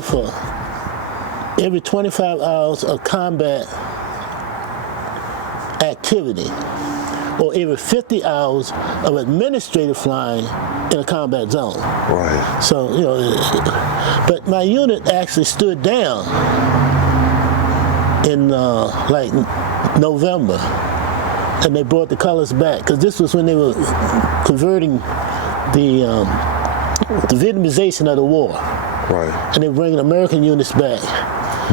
going for every 25 hours of combat activity, or every 50 hours of administrative flying in a combat zone. Right. So, but my unit actually stood down in like November, and they brought the colors back, because this was when they were converting the Vietnamization of the war. Right. And they were bringing American units back.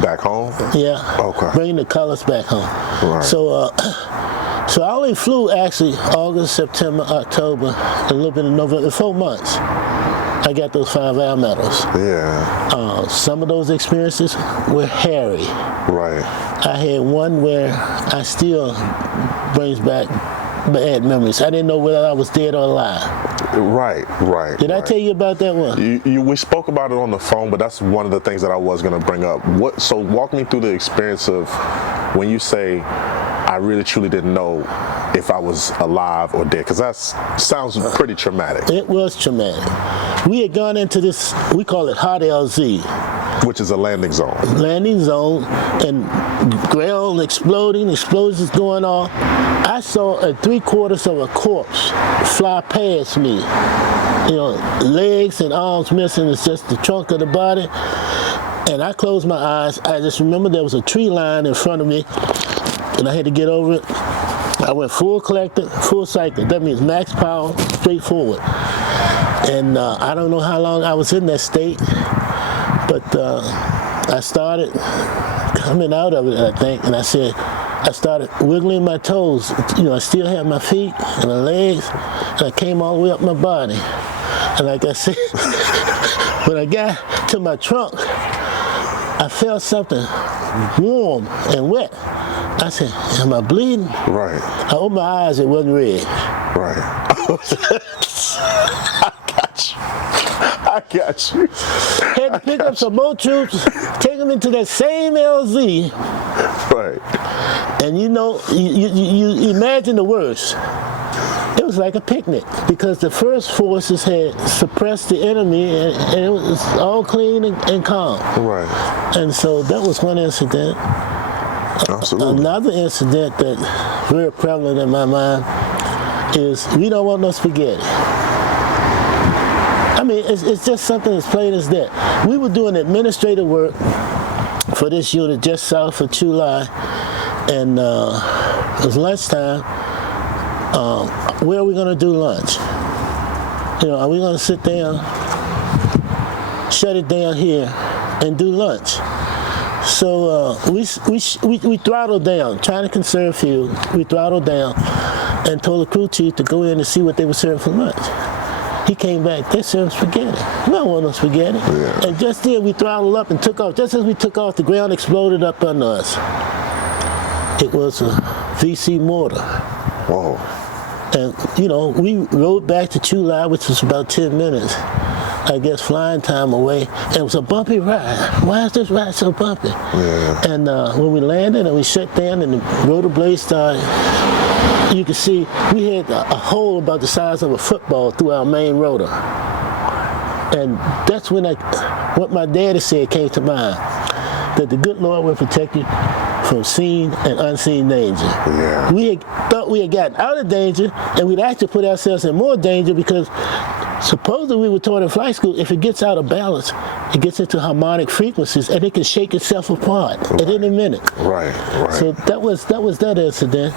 Back home? Yeah. Okay. Bringing the colors back home. Right. So I only flew actually August, September, October, a little bit of November. In 4 months, I got those 5 air medals. Yeah. Some of those experiences were hairy. Right. I had one where I still brings back bad memories. I didn't know whether I was dead or alive. Right. Did I tell you about that one? We spoke about it on the phone, but that's one of the things that I was going to bring up. So walk me through the experience of when you say, I really truly didn't know if I was alive or dead, because that sounds pretty traumatic. It was traumatic. We had gone into this, we call it hot LZ. Which is a landing zone. Landing zone, and ground exploding, explosions going on. I saw a 3/4 of a corpse fly past me. Legs and arms missing, it's just the trunk of the body. And I closed my eyes. I just remember there was a tree line in front of me, and I had to get over it. I went full collector, full cycle. That means max power, straight forward. And I don't know how long I was in that state, but I started coming out of it, I think, and I started wiggling my toes. I still had my feet and my legs, and I came all the way up my body. And like I said, when I got to my trunk, I felt something warm and wet. I said, am I bleeding? Right. I opened my eyes, it wasn't red. Right. I got you. Had to pick up some more troops, take them into that same LZ. Right. And you imagine the worst. It was like a picnic, because the first forces had suppressed the enemy, and it was all clean and calm. Right. And so that was one incident. Absolutely. Another incident that's very prevalent in my mind is we don't want no spaghetti. I mean, it's just something as plain as that. We were doing administrative work for this unit just south of Chulai, and it was lunchtime. Where are we going to do lunch? Are we going to sit down, shut it down here, and do lunch? So we throttled down, trying to conserve fuel. We throttled down and told the crew chief to go in and see what they were serving for lunch. He came back, they served spaghetti. We don't want no spaghetti. Yeah. And just then we throttled up and took off. Just as we took off, the ground exploded up under us. It was a VC mortar. Whoa. And, we rode back to Chulai, which was about 10 minutes, I guess, flying time away. And it was a bumpy ride. Why is this ride so bumpy? Yeah. And when we landed and we shut down and the rotor blades started, you could see we had a hole about the size of a football through our main rotor. And that's when what my daddy said came to mind, that the good Lord will protect you from seen and unseen danger. Yeah. We thought we had gotten out of danger, and we'd actually put ourselves in more danger, because supposedly we were taught in flight school, if it gets out of balance, it gets into harmonic frequencies, and it can shake itself apart at any minute. Right. So that was that incident.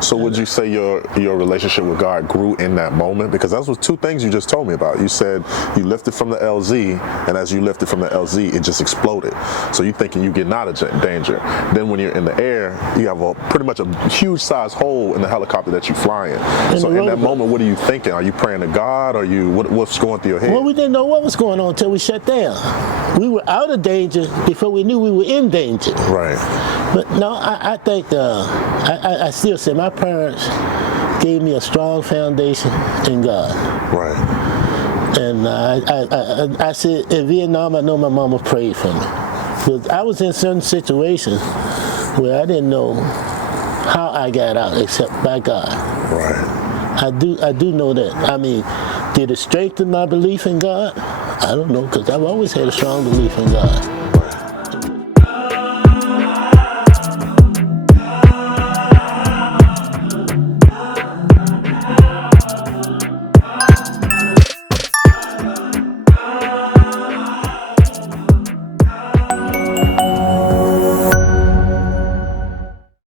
So would you say your relationship with God grew in that moment? Because those were two things you just told me about. You said you lifted from the LZ, and as you lifted from the LZ, it just exploded. So you're thinking you're getting out of danger. Then when you're in the air, you have pretty much a huge size hole in the helicopter that you're flying. So in that moment, what are you thinking? Are you praying to God? Or what's going through your head? Well, we didn't know what was going on until we shut down. We were out of danger before we knew we were in danger. Right. But no, I think I still say my parents gave me a strong foundation in God. Right. And I said, in Vietnam, I know my mama prayed for me. Because I was in certain situations where I didn't know how I got out except by God. Right. I do know that. I mean, did it strengthen my belief in God? I don't know, because I've always had a strong belief in God.